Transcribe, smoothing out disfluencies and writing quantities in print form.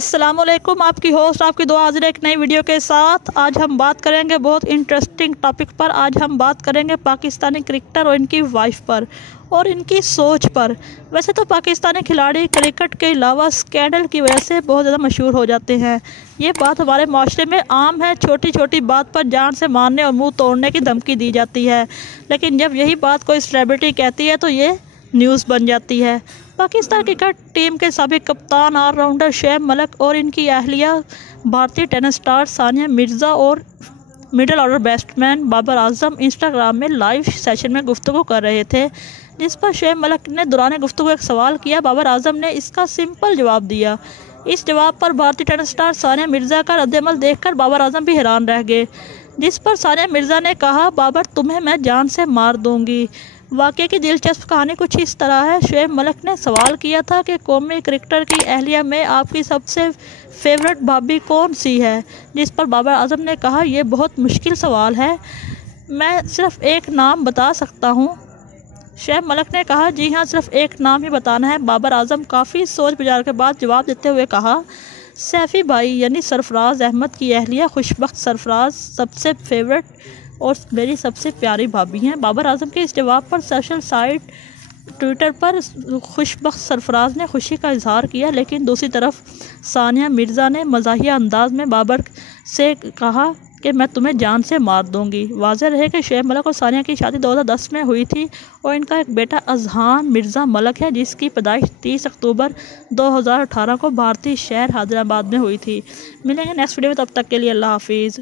अस्सलामुअलैकुम, आपकी होस्ट आपकी दुआ हाजिर है एक नई वीडियो के साथ। आज हम बात करेंगे बहुत इंटरेस्टिंग टॉपिक पर। आज हम बात करेंगे पाकिस्तानी क्रिकेटर और इनकी वाइफ पर और इनकी सोच पर। वैसे तो पाकिस्तानी खिलाड़ी क्रिकेट के अलावा स्कैंडल की वजह से बहुत ज़्यादा मशहूर हो जाते हैं। ये बात हमारे माशरे में आम है। छोटी छोटी बात पर जान से मारने और मुंह तोड़ने की धमकी दी जाती है, लेकिन जब यही बात कोई सेलिब्रिटी कहती है तो ये न्यूज़ बन जाती है। पाकिस्तान क्रिकेट टीम के साबिक कप्तान ऑलराउंडर शुएब मलिक और इनकी अहलिया भारतीय टेनिस स्टार सानिया मिर्ज़ा और middle order batsman Babar Azam Instagram में लाइव सेशन में गुफ्तगू कर रहे थे, जिस पर शुएब मलिक ने दौरान गुफ्तगू एक सवाल किया। बाबर आजम ने इसका सिंपल जवाब दिया। इस जवाब पर भारतीय टेनिस स्टार सानिया मिर्ज़ा का रद्दअमल देखकर बाबर आजम भी हैरान रह गए, जिस पर सानिया मिर्ज़ा ने कहा, बाबर तुम्हें मैं जान से मार दूंगी। वाक़े की दिलचस्प कहानी कुछ इस तरह है। शुएब मलिक ने सवाल किया था कि कौमी क्रिकेटर की अहलिया में आपकी सबसे फेवरेट भाभी कौन सी है, जिस पर बाबर आजम ने कहा, यह बहुत मुश्किल सवाल है, मैं सिर्फ एक नाम बता सकता हूँ। शुएब मलिक ने कहा, जी हाँ, सिर्फ एक नाम ही बताना है। बाबर आजम काफ़ी सोच विचार के बाद जवाब देते हुए कहा, सैफ़ी भाई यानी सरफराज अहमद की अहलिया खुशबख्त सरफराज सबसे फेवरेट और मेरी सबसे प्यारी भाभी हैं। बाबर आजम के इस जवाब पर सोशल साइट ट्विटर पर खुशबख्त सरफराज ने खुशी का इजहार किया, लेकिन दूसरी तरफ सानिया मिर्ज़ा ने मज़ाहिया अंदाज में बाबर से कहा कि मैं तुम्हें जान से मार दूंगी। वाज़ेह रहे कि शुएब मलिक और सानिया की शादी 2010 में हुई थी और इनका एक बेटा अजहान मिर्ज़ा मलिक है, जिसकी पैदाइश 30 अक्टूबर 2018 को भारतीय शहर हैदराबाद में हुई थी। मिलेंगे नेक्स्ट वीडियो में, तब तक के लिए अल्लाह हाफिज़।